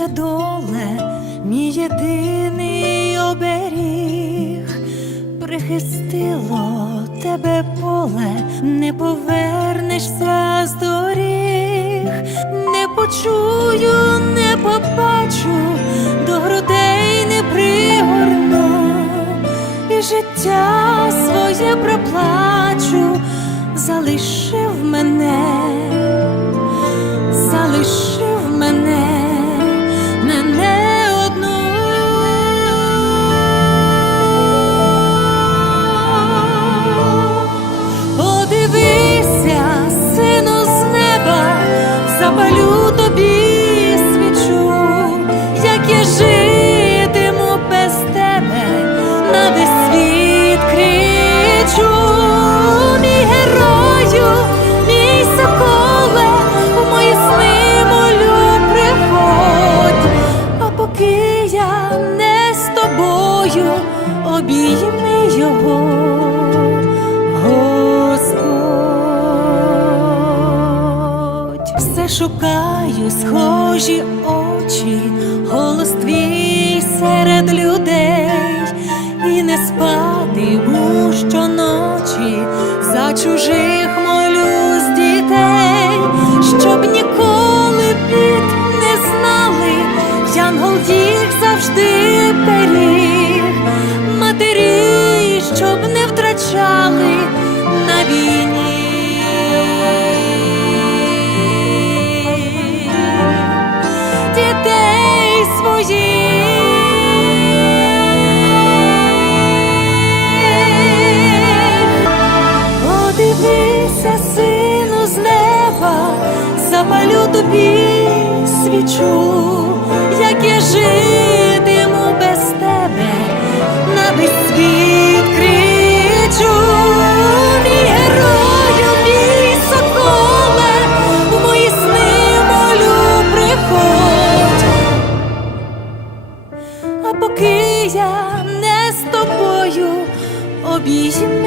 моя доле, мій єдиний оберіг, прихистило тебе поле, не повернешся з доріг, не почую, не побачу, до грудей не пригорну, і життя своє проплачу, залишив мене обійми його. Господь, все шукаю, схожі очі, голос твій серед людей, і не спатиму щоночі, за чужих молюсь дітей, щоб ніколи Своїх Подивися, сину з неба, запалю тобі свічу, як я жив. не з тобою обійму.